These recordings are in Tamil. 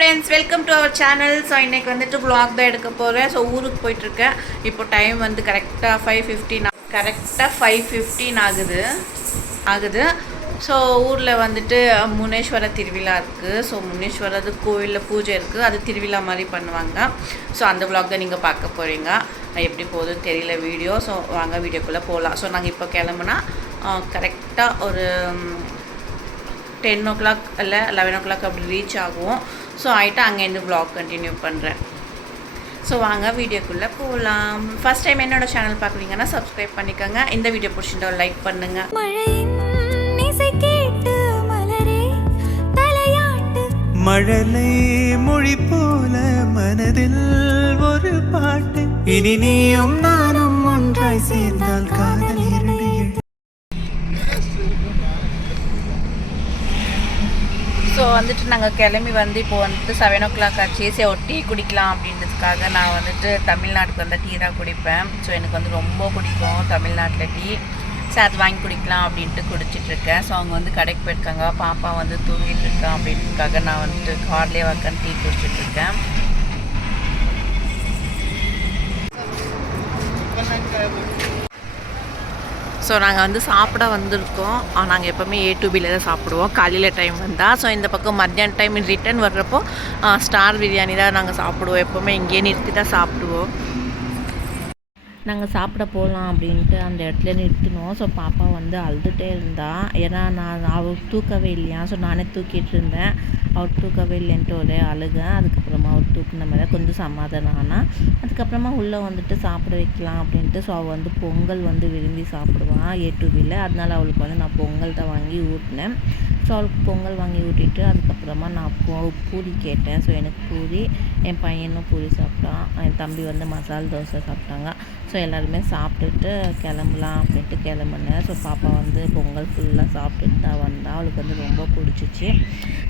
Friends, welcome to our channel. So இன்றைக்கி வந்துட்டு vlog தான் எடுக்க போகிறேன். ஸோ ஊருக்கு போயிட்டுருக்கேன். இப்போ டைம் வந்து கரெக்டாக 5:15 ஆகுது. ஸோ ஊரில் வந்துட்டு முனேஸ்வர திருவிழா இருக்குது. ஸோ முனேஸ்வரது கோவிலில் பூஜை இருக்குது. அது திருவிழா மாதிரி பண்ணுவாங்க. ஸோ அந்த vlog தான் நீங்கள் பார்க்க போகிறீங்க. எப்படி போகுதுன்னு தெரியல வீடியோ. ஸோ வாங்க வீடியோக்குள்ளே போகலாம். ஸோ நாங்கள் இப்போ கிளம்புனா கரெக்டாக ஒரு 10 o'clock இல்லை 11 o'clock அப்படி ரீச் ஆகும். ஸோ ஆகிட்டு அங்கேருந்து vlog கண்டினியூ பண்ணுறேன். ஸோ வாங்க வீடியோக்குள்ளே போகலாம். ஃபஸ்ட் டைம் என்னோடய சேனல் பார்க்குறீங்கன்னா சப்ஸ்கிரைப் பண்ணிக்கோங்க. இந்த வீடியோ பிடிச்சிருந்தா லைக் பண்ணுங்கள். மழலை மொழி போல மனதில் ஒரு பாட்டு, இனி நீயும் நானும் ஒன்றாய் சேர்ந்தால் காதல் ஸோ வந்துட்டு நாங்கள் கிளம்பி வந்து இப்போ வந்துட்டு 7 o'clock ஆச்சு. சரி ஒரு டீ குடிக்கலாம் அப்படின்றதுக்காக நான் வந்துட்டு தமிழ்நாட்டுக்கு வந்து டீ தான் குடிப்பேன். ஸோ எனக்கு வந்து ரொம்ப பிடிக்கும் தமிழ்நாட்டில் டீ. சரி அது வாங்கி குடிக்கலாம் அப்படின்ட்டு குடிச்சிட்ருக்கேன். ஸோ அவங்க வந்து கடைக்கு போயிருக்காங்க. பாப்பா வந்து தூங்கிட்டு இருக்கேன் அப்படின்றதுக்காக நான் வந்துட்டு கார்லேயே உட்காந்து டீ குடிச்சிட்ருக்கேன். ஸோ நாங்கள் வந்து சாப்பிட வந்திருக்கோம். நாங்கள் எப்போவுமே A to Bயில் தான் சாப்பிடுவோம் காலையில் டைம் வந்தால். ஸோ இந்த பக்கம் மத்தியான டைம் ரிட்டன் வர்றப்போ ஸ்டார் பிரியாணி தான் நாங்கள் சாப்பிடுவோம். எப்போவுமே இங்கேயே நிறுத்தி தான் சாப்பிடுவோம். நாங்கள் சாப்பிட போகலாம் அப்படின்ட்டு அந்த இடத்துல நிறுத்தினோம். ஸோ பாப்பா வந்து அழுதுகிட்டே இருந்தா. ஏன்னா அவள் தூக்கவே இல்லையா. ஸோ நானே தூக்கிட்டு இருந்தேன். அவர் தூக்கவே இல்லைன்ட்டு ஒரே அழுக. அதுக்கப்புறமா அவர் தூக்குன மேலே கொஞ்சம் சமாதானம் ஆனால் அதுக்கப்புறமா உள்ளே வந்துட்டு சாப்பிட வைக்கலாம் அப்படின்ட்டு. ஸோ அவள் வந்து பொங்கல் வந்து விரும்பி சாப்பிடுவான் A to Bயில். அதனால அவளுக்கு வந்து நான் பொங்கல் தான் வாங்கி ஊட்டினேன். ஸோ அவளுக்கு பொங்கல் வாங்கி ஊட்டிட்டு அதுக்கப்புறமா நான் பூரி கேட்டேன். ஸோ எனக்கு பூரி, என் பையனும் பூரி சாப்பிட்டான். என் தம்பி வந்து மசால் தோசை சாப்பிட்டாங்க. ஸோ எல்லாருமே சாப்பிட்டுட்டு கிளம்பலாம் அப்படின்ட்டு கிளம்புனேன். ஸோ பாப்பா வந்து பொங்கல் ஃபுல்லாக சாப்பிட்டுட்டு தான் வந்தாள். அவளுக்கு வந்து ரொம்ப பிடிச்சிச்சு.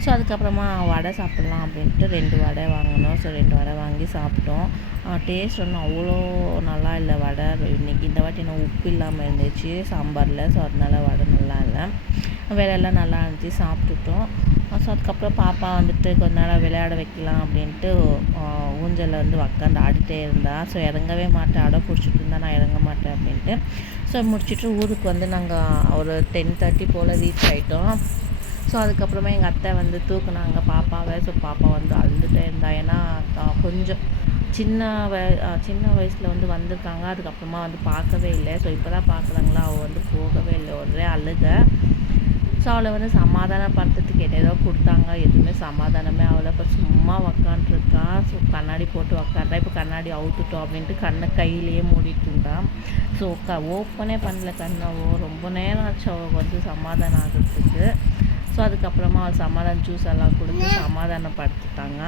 ஸோ அதுக்கப்புறமா வடை சாப்பிட்லாம் அப்படின்ட்டு 2 வடை வாங்கினோம். ஸோ 2 வடை வாங்கி சாப்பிட்டோம். டேஸ்ட் ஒன்றும் அவ்வளோ நல்லா இல்லை வடை. இன்றைக்கி இந்த வாட்டி இன்னும் உப்பு இல்லாமல் இருந்துச்சு சாம்பாரில். ஸோ அதனால வடை நல்லா இல்லை. வேலையெல்லாம் நல்லா இருந்துச்சு, சாப்பிட்டுட்டோம். ஸோ அதுக்கப்புறம் பாப்பா வந்துட்டு கொஞ்ச நேரம் விளையாட வைக்கலாம் அப்படின்ட்டு ஊஞ்சலில் வந்து உக்காந்து ஆடிட்டே இருந்தா. ஸோ இறங்கவே மாட்டேன், அடை பிடிச்சிட்டு இருந்தா நான் இறங்க மாட்டேன் அப்படின்ட்டு. ஸோ முடிச்சுட்டு ஊருக்கு வந்து நாங்கள் ஒரு 10:30 போல் ரீச் ஆகிட்டோம். ஸோ அதுக்கப்புறமா எங்கள் அத்தை வந்து தூக்குனாங்க பாப்பாவை. ஸோ பாப்பா வந்து அழுதுகிட்டே இருந்தா. ஏன்னா கொஞ்சம் சின்ன வயசில் வந்து வந்திருக்காங்க. அதுக்கப்புறமா வந்து பார்க்கவே இல்லை. ஸோ இப்போ தான் பார்க்குறாங்களா. அவள் வந்து போகவே இல்லை, ஒரே அழுக. ஸோ அவளை வந்து சமாதானப்படுத்துறதுக்கு ஏதோ கொடுத்தாங்க. எதுவுமே சமாதானமே அவளை இப்போ சும்மா உக்காண்ட்ருக்கா. ஸோ கண்ணாடி போட்டு உக்காண்டா. இப்போ கண்ணாடி அவுத்துட்டோம் அப்படின்ட்டு கண்ணை கையிலேயே மூடிட்டு இருந்தான். ஸோ ஓப்பனே பண்ணல கண்ணாவோ. ரொம்ப நேரம் ஆச்சு அவள் வந்து சமாதானம் ஆகிறதுக்கு. ஸோ அதுக்கப்புறமா அவள் சமாதானம் ஜூஸ் எல்லாம் கொடுத்து சமாதானப்படுத்திட்டாங்க.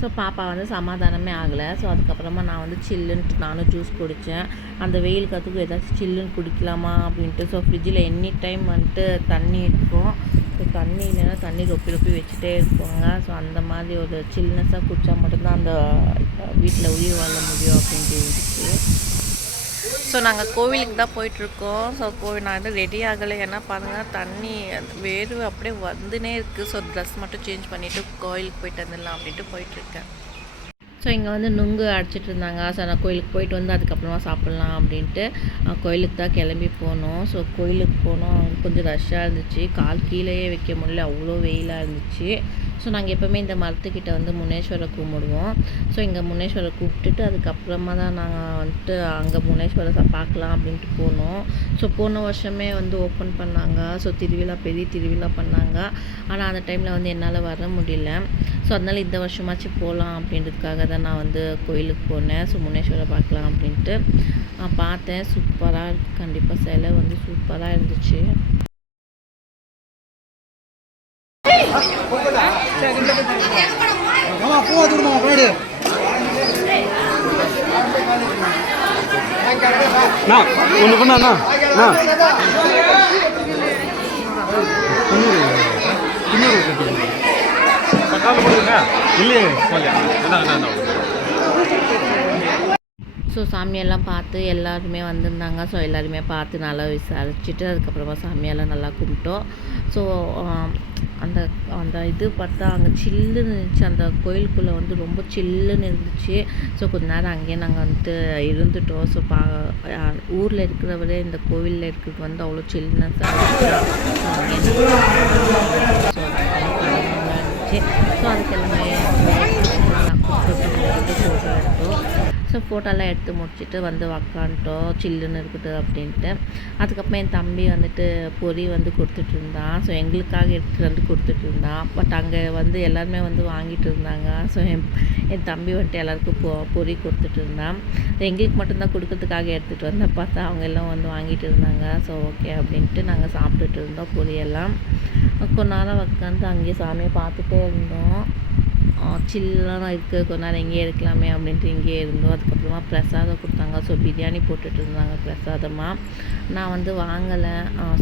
ஸோ பாப்பா வந்து சமாதானமே ஆகலை. ஸோ அதுக்கப்புறமா நான் வந்து சில்லுன்ட்டு நானும் ஜூஸ் குடித்தேன். அந்த வெயில் காத்துக்கு ஏதாச்சும் சில்லுன்னு குடிக்கலாமா அப்படின்ட்டு. ஸோ ஃப்ரிட்ஜில் எனி டைம் வந்துட்டு தண்ணி இருக்கும். ஸோ தண்ணி இல்லைன்னா தண்ணி ரொப்பி வச்சுட்டே இருப்பாங்க. ஸோ அந்த மாதிரி ஒரு சில்னஸாக குடித்தா மட்டும்தான் அந்த வீட்டில் உயிர் வாழ முடியும் அப்படின்ட்டு இருந்துச்சு. ஸோ நாங்கள் கோவிலுக்கு தான் போயிட்டுருக்கோம். ஸோ நான் வந்து ரெடி ஆகலை. ஏன்னா பாருங்கள் தண்ணி வேர்வை அப்படியே வந்துனே இருக்குது. ஸோ ட்ரெஸ் மட்டும் சேஞ்ச் பண்ணிவிட்டு கோவிலுக்கு போயிட்டு வந்துடலாம் அப்படின்ட்டு போயிட்டுருக்கேன். ஸோ இங்கே வந்து நுங்கு அடிச்சிட்டு இருந்தாங்க. ஸோ நான் கோயிலுக்கு போயிட்டு வந்து அதுக்கப்புறமா சாப்பிட்லாம் அப்படின்ட்டு கோயிலுக்கு தான் கிளம்பி போனோம். ஸோ கோயிலுக்கு போனோம். அங்கே கொஞ்சம் ரஷ்ஷாக இருந்துச்சு. கால் கீழேயே வைக்க முடியல, அவ்வளோ வெயிலாக இருந்துச்சு. ஸோ நாங்கள் எப்போவுமே இந்த மரத்துக்கிட்ட வந்து முனேஸ்வரை கும்பிடுவோம். ஸோ இங்கே முனேஸ்வரை கூப்பிட்டுட்டு அதுக்கப்புறமா தான் நாங்கள் வந்துட்டு அங்கே முனேஸ்வரை பார்க்கலாம் அப்படின்ட்டு போனோம். ஸோ போன வருஷமே வந்து ஓப்பன் பண்ணாங்க. ஸோ பெரிய திருவிழா பண்ணாங்க. ஆனால் அந்த டைமில் வந்து என்னால் வர முடியல. ஸோ அதனால் இந்த வருஷமாச்சும் போகலாம் அப்படின்றதுக்காக தான் நான் வந்து கோயிலுக்கு போனேன். ஸோ முனேஸ்வரை பார்க்கலாம் அப்படின்ட்டு பார்த்தேன். சூப்பராக இருக்குது. கண்டிப்பாக சிலை வந்து சூப்பராக இருந்துச்சு. ஒன்று பண்ணா இல்லையே. ஸோ சாமியெல்லாம் பார்த்து எல்லாருமே வந்திருந்தாங்க. ஸோ எல்லாருமே பார்த்து நல்லா விசாரிச்சுட்டு அதுக்கப்புறமா சாமியெல்லாம் நல்லா கும்பிட்டோம். ஸோ அந்த அந்த இது பார்த்தா அங்கே சில்லுன்னு இருந்துச்சு. அந்த கோயிலுக்குள்ளே வந்து ரொம்ப சில்லுன்னு இருந்துச்சு. ஸோ கொஞ்ச நேரம் அங்கேயே நாங்கள் வந்துட்டு இருந்துட்டோம். ஸோ ஊரில் இருக்கிறவரே இந்த கோவிலில் இருக்கிறது வந்து அவ்வளோ சில்னஸாக இருந்துச்சு. ஸோ அங்கேயே இருந்துச்சு. ஸோ அதுக்கு எல்லாமே ஃபோட்டோ எடுத்தோம். ஸோ ஃபோட்டோலாம் எடுத்து முடிச்சுட்டு வந்து உக்காந்துட்டோம், சில்லுன்னு இருக்குது அப்படின்ட்டு. அதுக்கப்புறம் என் தம்பி வந்துட்டு பொரி வந்து கொடுத்துட்டு இருந்தான். ஸோ எங்களுக்காக எடுத்துகிட்டு வந்து கொடுத்துட்டு இருந்தான். பட் அங்கே வந்து எல்லாருமே வந்து வாங்கிட்டு இருந்தாங்க. ஸோ என் தம்பி வந்துட்டு எல்லாருக்கும் பொரி கொடுத்துட்டு இருந்தான். எங்களுக்கு மட்டும்தான் கொடுக்கறதுக்காக எடுத்துகிட்டு வந்தேன். பார்த்தா அவங்க எல்லாம் வந்து வாங்கிட்டு இருந்தாங்க. ஸோ ஓகே அப்படின்ட்டு நாங்கள் சாப்பிட்டுட்டு இருந்தோம் பொரியெல்லாம். கொஞ்ச நேரம் உட்காந்து அங்கேயே சாமியை பார்த்துட்டே இருந்தோம். சில்லாக இருக்குது, கொஞ்ச நேரம் எங்கேயே இருக்கலாமே அப்படின்ட்டு இங்கேயே இருந்தோம். அதுக்கப்புறமா பிரசாதம் கொடுத்தாங்க. ஸோ பிரியாணி போட்டுட்டு இருந்தாங்க பிரசாதமாக. நான் வந்து வாங்கலை,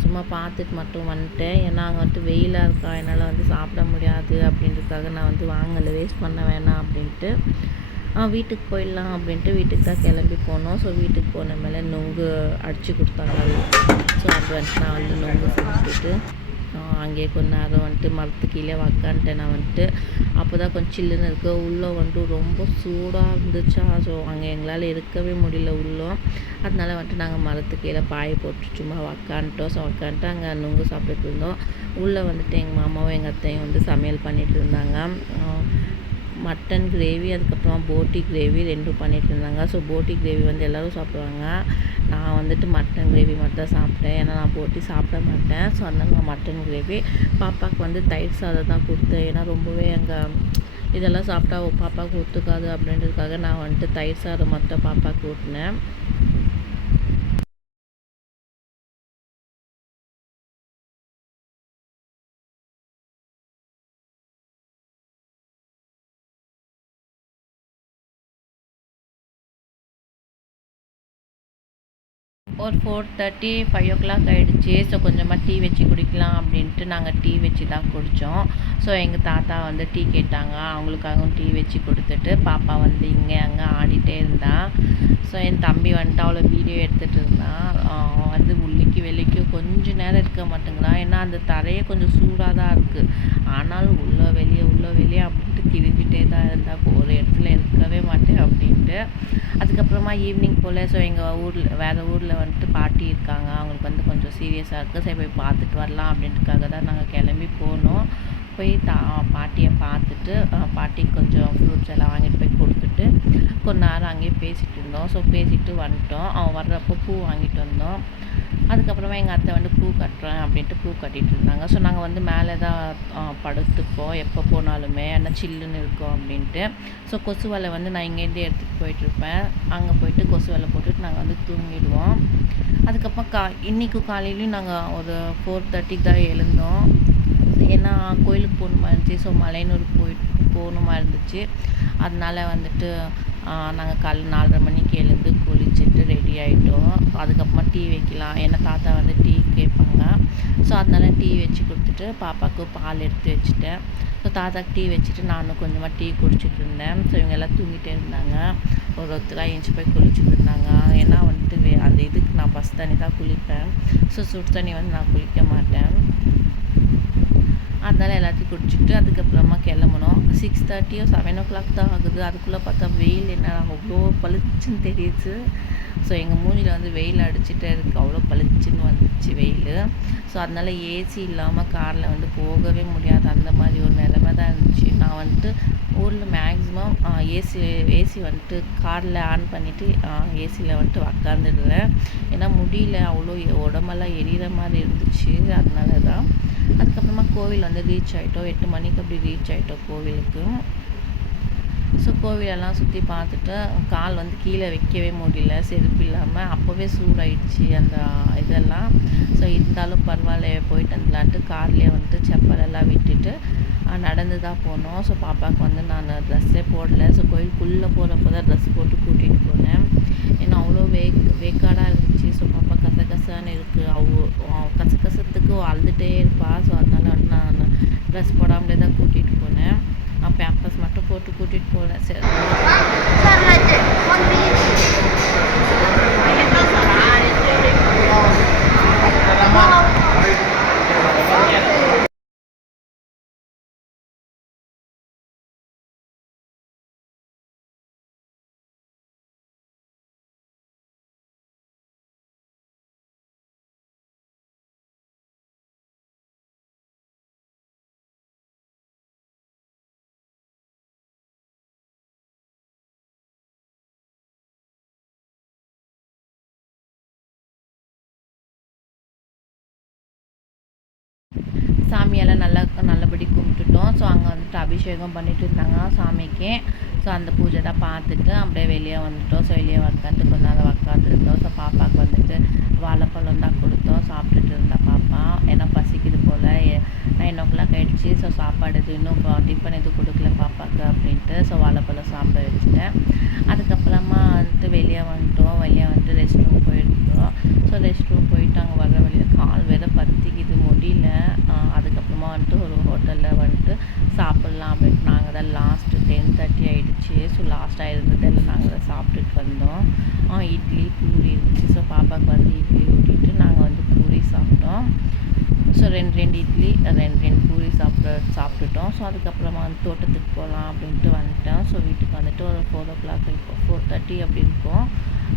சும்மா பார்த்துட்டு மட்டும் வந்துட்டேன். ஏன்னா அங்கே வந்துட்டு வெயிலாக இருக்கா, என்னால் வந்து சாப்பிட முடியாது அப்படின்றதுக்காக நான் வந்து வாங்கலை, வேஸ்ட் பண்ண வேணாம் அப்படின்ட்டு. வீட்டுக்கு போயிடலாம் அப்படின்ட்டு வீட்டுக்கு தான் கிளம்பி போனோம். ஸோ வீட்டுக்கு போன மேலே நொங்கு அடித்து கொடுத்தாங்க. ஸோ அது வந்துட்டு நான் வந்து நொங்கு சாப்பிட்டுட்டு அங்கேயே கொஞ்ச நேரம் வந்துட்டு மரத்து கீழே உக்காந்துட்டேன். நான் வந்துட்டு அப்போ தான் கொஞ்சம் சில்லுன்னு இருக்குது. உள்ளே வந்துட்டு ரொம்ப சூடாக இருந்துச்சா. ஸோ அங்கே எங்களால் இருக்கவே முடியல உள்ளே. அதனால வந்துட்டு நாங்கள் மரத்து கீழே பாயை போட்டு சும்மா உக்காந்துட்டோம். ஸோ உக்காந்துட்டு அங்கே நொங்கு சாப்பிட்டுட்டு இருந்தோம். உள்ளே வந்துட்டு எங்கள் மாமாவும் எங்கள் அத்தையும் வந்து சமையல் பண்ணிகிட்டு இருந்தாங்க. மட்டன் கிரேவி, அதுக்கப்புறமா போட்டி கிரேவி ரெண்டும் பண்ணிகிட்டு இருந்தாங்க. ஸோ போட்டி கிரேவி வந்து எல்லோரும் சாப்பிடுவாங்க. நான் வந்துட்டு மட்டன் கிரேவி மட்டும் சாப்பிட்டேன். ஏன்னா நான் போட்டி சாப்பிட மாட்டேன். ஸோ அதனால் நான் மட்டன் கிரேவி. பாப்பாவுக்கு வந்து தயிர் சாதம் தான் கொடுத்தேன். ஏன்னா ரொம்பவே அங்கே இதெல்லாம் சாப்பிட்டா பாப்பாவுக்கு ஒத்துக்காது அப்படின்றதுக்காக நான் வந்துட்டு தயிர் சாதம் மட்டும் பாப்பாவுக்கு ஊட்டினேன். ஒரு 4:30 5 o'clock ஆகிடுச்சு. ஸோ கொஞ்சமாக டீ வச்சு குடிக்கலாம் அப்படின்ட்டு நாங்கள் டீ வச்சு தான் குடித்தோம். ஸோ எங்கள் தாத்தா வந்து டீ கேட்டாங்க. அவங்களுக்காகவும் டீ வச்சு கொடுத்துட்டு பாப்பா வந்து இங்கே அங்கே ஆடிட்டே இருந்தான். ஸோ என் தம்பி வந்துட்டு அவ்வளோ வீடியோ எடுத்துகிட்டு இருந்தான். வந்து உள்ளிக்கு வெளிக்கும் கொஞ்சம் நேரம் இருக்க மாட்டேங்கிறான். ஏன்னா அந்த தரையே கொஞ்சம் சூடாக தான் இருக்குது. ஆனாலும் உள்ளே வெளியே அப்படின்ட்டு திரிஞ்சிட்டே தான் இருந்தால் ஒரு இடத்துல இருக்கவே மாட்டேன் அப்படின்ட்டு. அதுக்கப்புறமா ஈவினிங் போல் ஸோ எங்கள் வேறு ஊரில் வந்துட்டு பாட்டி இருக்காங்க. அவங்களுக்கு வந்து கொஞ்சம் சீரியஸாக இருக்குது. சரி போய் பார்த்துட்டு வரலாம் அப்படின்றதுக்காக தான் நாங்கள் கிளம்பி போனோம். போய் பாட்டியை பார்த்துட்டு பாட்டிக்கு கொஞ்சம் ஃப்ரூட்ஸ் எல்லாம் வாங்கிட்டு போய் கொடுத்துட்டு கொஞ்ச நேரம் அங்கேயே பேசிகிட்டு இருந்தோம். ஸோ பேசிட்டு வந்துட்டோம். அவன் வர்றப்போ பூ வாங்கிட்டு வந்தோம். அதுக்கப்புறமா எங்கள் அத்தை வந்து பூ கட்டுறேன் அப்படின்ட்டு பூ கட்டிகிட்டு இருந்தாங்க. ஸோ நாங்கள் வந்து மேலே தான் படுத்துப்போம் எப்போ போனாலுமே, ஏன்னா சில்லுன்னு இருக்கும் அப்படின்ட்டு. ஸோ கொசு வலை வந்து நான் இங்கேருந்து எடுத்துகிட்டு போயிட்டுருப்பேன். அங்கே போயிட்டு கொசு வலை போட்டுட்டு நாங்கள் வந்து தூங்கிடுவோம். அதுக்கப்புறம் இன்றைக்கும் காலையிலையும் நாங்கள் ஒரு 4:30 தான் எழுந்தோம். ஏன்னா கோயிலுக்கு போகணுமா இருந்துச்சு. ஸோ மலையனூர் போகணுமா இருந்துச்சு. அதனால வந்துட்டு நாங்கள் காலைல 4:30 மணிக்கு எழுந்து குளிச்சுட்டு ரெடி ஆகிட்டோம். அதுக்கப்புறமா டீ வைக்கலாம், ஏன்னா தாத்தா வந்து டீ கேட்பாங்க. ஸோ அதனால டீ வச்சு கொடுத்துட்டு பாப்பாவுக்கு பால் எடுத்து வச்சுட்டேன். ஸோ தாத்தாக்கு டீ வச்சுட்டு நானும் கொஞ்சமாக டீ குடிச்சிட்டு இருந்தேன். ஸோ இவங்க எல்லாம் தூங்கிட்டே இருந்தாங்க. ஒருத்தராக எழுந்துச்சி போய் குளிச்சுட்டு இருந்தாங்க. ஏன்னா வந்துட்டு அந்த இதுக்கு நான் ஃபஸ்ட் தண்ணி தான் குளிப்பேன். ஸோ சுடு தண்ணி வந்து நான் குளிக்க மாட்டேன். அதனால் எல்லாத்தையும் குடிச்சிட்டு அதுக்கப்புறமா கிளம்புனோம். 6:30 7 o'clock தான் ஆகுது. அதுக்குள்ளே பார்த்தா வெயில் என்ன அவ்வளோ பளிச்சுன்னு தெரியுது. ஸோ எங்கள் மூஞ்சியில் வந்து வெயில் அடிச்சுட்டே இருக்குது. அவ்வளோ பளிச்சுன்னு வந்துச்சு வெயில். ஸோ அதனால் ஏசி இல்லாமல் காரில் வந்து போகவே முடியாது. அந்த மாதிரி ஒரு நிலைமை தான் இருந்துச்சு. நான் வந்துட்டு ஊரில் மேக்ஸிமம் ஏசி வந்துட்டு காரில் ஆன் பண்ணிவிட்டு ஏசியில் வந்துட்டு உக்காந்துடுறேன். ஏன்னா முடியல, அவ்வளோ உடம்பெல்லாம் எரியிற மாதிரி இருந்துச்சு. அதனால தான். அதுக்கப்புறமா கோவில் வந்து ரீச் ஆகிட்டோம். 8 மணிக்கு அப்படி ரீச் ஆகிட்டோம் கோவிலுக்கு. ஸோ கோவிலெல்லாம் சுற்றி பார்த்துட்டு கால் வந்து கீழே வைக்கவே முடியல செருப்பு இல்லாமல். அப்போவே சூடாயிடுச்சு அந்த இதெல்லாம். ஸோ இருந்தாலும் பரவாயில்ல போயிட்டு வந்துலான்ட்டு கார்லேயே வந்துட்டு செப்பலெல்லாம் விட்டுட்டு நடந்து தான் போனோம். ஸோ பாப்பாவுக்கு வந்து நான் ட்ரெஸ்ஸே போடலை. ஸோ கோயிலுக்குள்ளே போகிறப்போ தான் ட்ரெஸ் போட்டு கூட்டிகிட்டு போனேன். ஏன்னா அவ்வளோ வேக்காடாக இருந்துச்சு. ஸோ பாப்பா கசகசான்னு இருக்குது. கசகசத்துக்கு அழுதுகிட்டே இருப்பாள். ஸோ அதனால் வந்து நான் ட்ரெஸ் போடாமலே தான் கூட்டிகிட்டு போனேன். பேம்பர்ஸ் மட்டும் போட்டு கூட்டிகிட்டு போனேன். சரி சாமியெல்லாம் நல்லபடி கும்பிட்டுட்டோம். ஸோ அங்கே வந்துட்டு அபிஷேகம் பண்ணிட்டு இருந்தாங்க சாமிக்கு. ஸோ அந்த பூஜை தான் பார்த்துட்டு அப்படியே வெளியே வந்துட்டோம். ஸோ வெளியே உக்காந்து கொஞ்ச நேரம் உக்காந்துருந்தோம். ஸோ பாப்பாவுக்கு வந்துட்டு வாழைப்பழம் தான் கொடுத்தோம். சாப்பிட்டுட்டு இருந்தா பாப்பா. ஏன்னா பசிக்குது போல் 9 o'clock ஆகிடுச்சு. ஸோ சாப்பாடு எதுவும் இன்னும் டிஃபன் எதுவும் கொடுக்கல பாப்பாவுக்கு அப்படின்ட்டு. ஸோ வாழைப்பழம் சாப்பிட வச்சுட்டேன். அதுக்கப்புறமா வந்துட்டு வெளியே வந்துட்டோம். வெளியே வந்துட்டு ரெஸ்ட் ரூம் போயிருந்தோம். ஸோ ரெஸ்ட் ரூம் போயிட்டு அங்கே வர வழியில் கால் வேறு பற்றிக்குது முடியல. அதுக்கப்புறமா வந்துட்டு ஒரு ஹோட்டலில் வந்துட்டு சாப்பிட்லாம் அப்படின்ட்டு நாங்கள் தான் லாஸ்ட்டு 10:30 ஆகிடுச்சு. ஸோ லாஸ்ட்டாக இருந்ததில் நாங்கள் தான் சாப்பிட்டுட்டு வந்தோம். இட்லி பூரி இருந்துச்சு. ஸோ பாப்பாவுக்கு வந்து இட்லி ஊட்டிட்டு நாங்கள் வந்து பூரி சாப்பிட்டோம். ஸோ 2 இட்லி 2 பூரி சாப்பிட்டுட்டோம். ஸோ அதுக்கப்புறமா வந்து தோட்டத்துக்கு போகலாம் அப்படின்ட்டு வந்துட்டோம். ஸோ வீட்டுக்கு வந்துட்டு ஒரு 4 o'clock இருக்கும், 4:30 அப்படி இருக்கும்.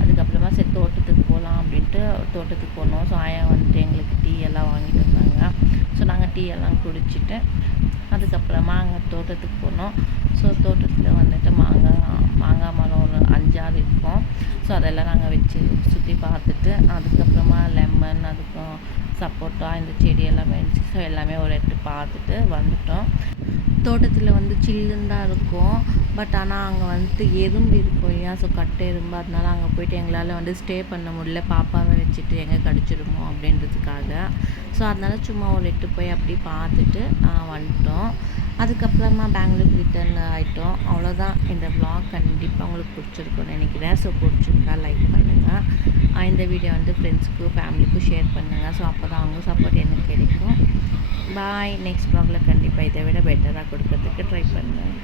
அதுக்கப்புறமா சரி தோட்டத்துக்கு போகலாம் அப்படின்ட்டு தோட்டத்துக்கு போனோம். ஸோ ஆயா வந்துட்டு எங்களுக்கு டீ எல்லாம் வாங்கிட்டு வந்தாங்க. ஸோ நாங்கள் டீ எல்லாம் குடிச்சிட்டு அதுக்கப்புறமா அங்கே தோட்டத்துக்கு போனோம். ஸோ தோட்டத்தில் வந்துட்டு மாங்காய் மரம் ஒரு 5-6 இருக்கும். ஸோ அதெல்லாம் நாங்கள் வச்சு சுற்றி பார்த்துட்டு அதுக்கப்புறமா லெமன் அதுக்கும் சப்போட்டா இந்த செடி எல்லாமே இருந்துச்சு. ஸோ எல்லாமே ஒரு எட்டு பார்த்துட்டு வந்துட்டோம். தோட்டத்தில் வந்து சில்லுன்னு தான் இருக்கும். பட் ஆனால் அங்கே வந்துட்டு எறும்பு இருக்கும் இல்லையா? ஸோ கட்டை எறும்பு. அதனால அங்கே போய்ட்டு எங்களால் வந்து ஸ்டே பண்ண முடியல. பாப்பாவை வச்சுட்டு எங்கே கடிச்சிடுமோ அப்படின்றதுக்காக. ஸோ அதனால சும்மா ஒரு எட்டு போய் அப்படி பார்த்துட்டு வந்துட்டோம். அதுக்கப்புறமா பெங்களூர் ரிட்டர்ன் ஆகிட்டோம். அவ்வளோதான். இந்த vlog கண்டிப்பாக உங்களுக்கு பிடிச்சிருக்கும்னு நினைக்கிறேன். ஸோ பிடிச்சிருந்தா லைக் பண்ணுங்கள். இந்த வீடியோ வந்து ஃப்ரெண்ட்ஸுக்கும் ஃபேமிலிக்கும் ஷேர் பண்ணுங்கள். ஸோ அப்போ தான் அவங்க சப்போர்ட் எனக்கு கிடைக்கும். பாய். நெக்ஸ்ட் vlogல கண்டிப்பாக இதை விட பெட்டராக கொடுக்கறதுக்கு ட்ரை பண்ணுங்கள்.